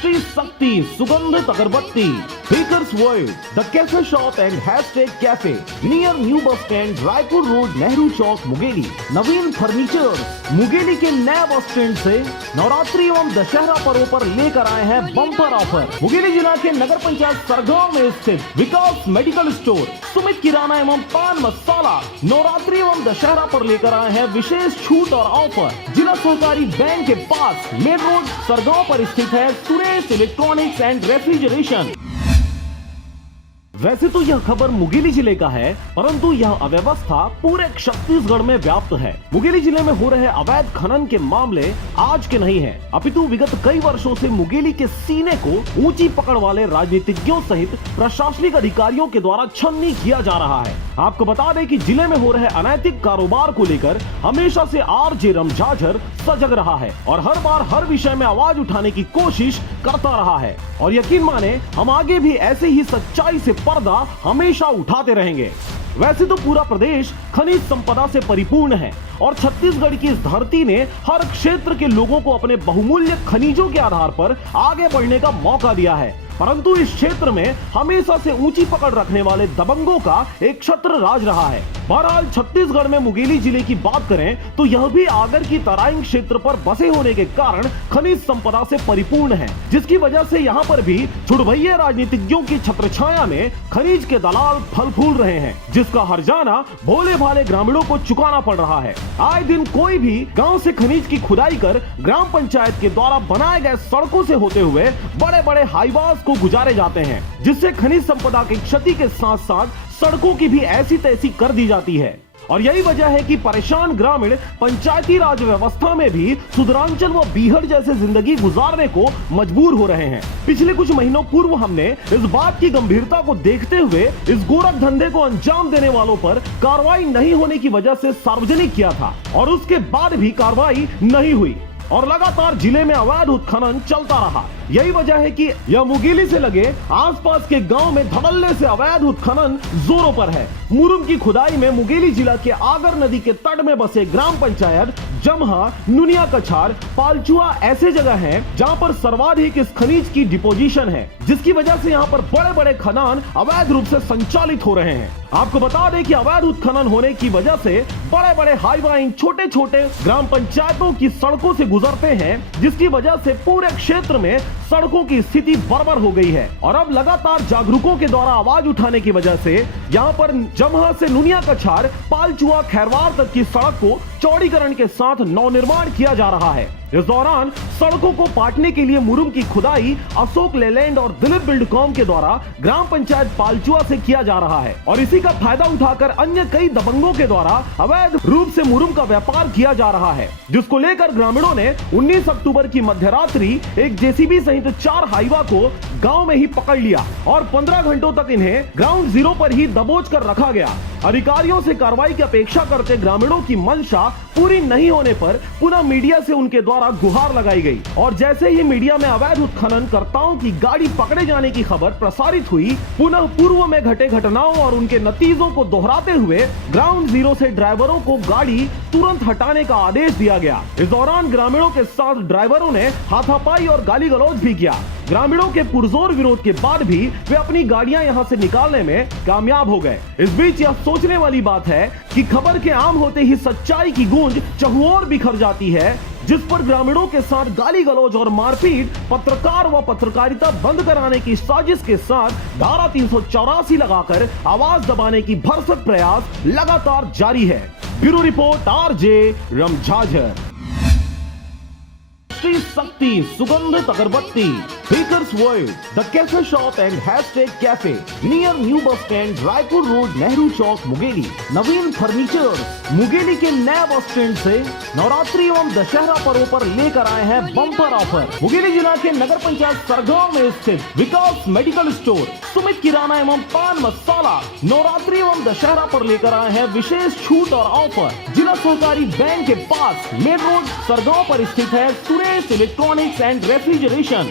श्री शक्ति सुगंधित अगरबत्ती, bakers world, the cafe shop and hashtag cafe near new bus stand, Raipur road, Nehru Chowk, Mungeli. Naveen furniture Mungeli के नए bus stand से नवरात्रि एवं दशहरा पर्व पर लेकर आए हैं बम्पर ऑफर। मुंगेली जिला के नगर पंचायत सरगांव में स्थित विकास मेडिकल स्टोर, सुमित किराना एवं पान मसाला नवरात्रि एवं दशहरा पर लेकर आए हैं विशेष छूट और ऑफर। जिला सहकारी बैंक के पास मेन रोड सरगांव पर स्थित है सुरेश इलेक्ट्रॉनिक्स एंड रेफ्रिजरेशन। वैसे तो यह खबर मुंगेली जिले का है, परंतु यह अव्यवस्था पूरे छत्तीसगढ़ में व्याप्त है। मुंगेली जिले में हो रहे अवैध खनन के मामले आज के नहीं हैं, अपितु विगत कई वर्षों से मुंगेली के सीने को ऊंची पकड़ वाले राजनीतिज्ञों सहित प्रशासनिक अधिकारियों के द्वारा छन्नी किया जा रहा है। आपको बता दें कि जिले में हो रहे अनैतिक कारोबार को लेकर हमेशा से आरजे रमझाझर सजग रहा है और हर बार हर विषय में आवाज उठाने की कोशिश करता रहा है। और यकीन माने हम आगे भी ऐसे ही सच्चाई से पर्दा हमेशा उठाते रहेंगे। वैसे तो पूरा प्रदेश खनिज संपदा से परिपूर्ण है और छत्तीसगढ़ की इस धरती ने हर क्षेत्र के लोगों को अपने बहुमूल्य खनिजों के आधार पर आगे बढ़ने का मौका दिया है, परंतु इस क्षेत्र में हमेशा से ऊंची पकड़ रखने वाले दबंगों का एक छत्र राज रहा है। बहरहाल छत्तीसगढ़ में मुंगेली जिले की बात करें तो यह भी आगर की तराई क्षेत्र पर बसे होने के कारण खनिज संपदा से परिपूर्ण है, जिसकी वजह से यहाँ पर भी छुड़भैया राजनीतिज्ञों की छत्रछाया में खनिज के दलाल फल फूल रहे हैं, जिसका हर्जाना भोले भाले ग्रामीणों को चुकाना पड़ रहा है। आए दिन कोई भी गाँव से खनिज की खुदाई कर ग्राम पंचायत के द्वारा बनाए गए सड़कों से होते हुए बड़े बड़े हाईवास को गुजारे जाते हैं, जिससे खनिज संपदा की क्षति के साथ साथ सड़कों की भी ऐसी तैसी कर दी जाती है। और यही वजह है कि परेशान ग्रामीण पंचायती राज व्यवस्था में भी सुधरांचल व बीहड़ जैसे जिंदगी गुजारने को मजबूर हो रहे हैं। पिछले कुछ महीनों पूर्व हमने इस बात की गंभीरता को देखते हुए इस गोरख धंधे को अंजाम देने वालों पर कार्रवाई नहीं होने की वजह से सार्वजनिक किया था और उसके बाद भी कार्रवाई नहीं हुई और लगातार जिले में अवैध उत्खनन चलता रहा। यही वजह है कि यह मुंगेली से लगे आसपास के गांव में धड़ल्ले से अवैध उत्खनन जोरों पर है। मुरुम की खुदाई में मुंगेली जिला के आगर नदी के तट में बसे ग्राम पंचायत जमहा, नुनिया कछार, पालचुआ ऐसे जगह हैं जहां पर सर्वाधिक इस खनिज की डिपोजिशन है, जिसकी वजह से यहां पर बड़े बड़े खदान अवैध रूप से संचालित हो रहे हैं। आपको बता दें कि अवैध उत्खनन होने की वजह से बड़े बड़े हाईवे इन छोटे छोटे ग्राम पंचायतों की सड़कों से गुजरते हैं, जिसकी वजह से पूरे क्षेत्र में सड़कों की स्थिति बर्बाद हो गई है। और अब लगातार जागरूकों के द्वारा आवाज उठाने की वजह से यहाँ पर जमहा से नुनिया कछार, पालचुआ, खैरवार तक की सड़क को चौड़ीकरण के साथ नवनिर्माण किया जा रहा है। इस दौरान सड़कों को पाटने के लिए मुरुम की खुदाई अशोक लेलैंड और दिलीप बिल्डकॉम के द्वारा ग्राम पंचायत पालचुआ से किया जा रहा है और इसी का फायदा उठाकर अन्य कई दबंगों के द्वारा अवैध रूप से मुरुम का व्यापार किया जा रहा है, जिसको लेकर ग्रामीणों ने 19 अक्टूबर की मध्यरात्रि एक जेसीबी सहित 4 हाईवा को गांव में ही पकड़ लिया और 15 घंटों तक इन्हें ग्राउंड जीरो पर ही दबोच कर रखा गया। अधिकारियों से कार्रवाई की अपेक्षा करते ग्रामीणों की मंशा पूरी नहीं होने पर पुनः मीडिया से उनके द्वारा गुहार लगाई गई और जैसे ही मीडिया में अवैध उत्खननकर्ताओं की गाड़ी पकड़े जाने की खबर प्रसारित हुई, पुनः पूर्व में घटे घटनाओं और उनके नतीजों को दोहराते हुए ग्राउंड जीरो से ड्राइवरों को गाड़ी तुरंत हटाने का आदेश दिया गया। इस दौरान ग्रामीणों के साथ ड्राइवरों ने हाथापाई और गाली गलौज भी किया। ग्रामीणों के पुरजोर विरोध के बाद भी वे अपनी गाड़ियां यहां से निकालने में कामयाब हो गए। इस बीच यह सोचने वाली बात है कि खबर के आम होते ही सच्चाई की गूंज चहुओर बिखर जाती है, जिस पर ग्रामीणों के साथ गाली गलौज और मारपीट, पत्रकार व पत्रकारिता बंद कराने की साजिश के साथ धारा 384 लगाकर आवाज दबाने की भरसक प्रयास लगातार जारी है। ब्यूरो रिपोर्ट आरजे रमझाझर। श्री शक्ति सुगंधित अगरबत्ती, bakers world, the cafe shop and hashtag cafe near new bus stand, Raipur road, Nehru Chowk, Mungeli. Naveen furniture Mungeli के नए बस स्टैंड से नवरात्रि एवं दशहरा पर्व पर लेकर आए हैं बम्पर ऑफर। मुंगेली जिला के नगर पंचायत सरगांव में स्थित विकास मेडिकल स्टोर, सुमित किराना एवं पान मसाला नवरात्रि एवं दशहरा पर लेकर आए हैं विशेष छूट और ऑफर। जिला सहकारी बैंक के पास मेन रोड सरगांव पर स्थित है सुरेश इलेक्ट्रॉनिक्स एंड रेफ्रिजरेशन।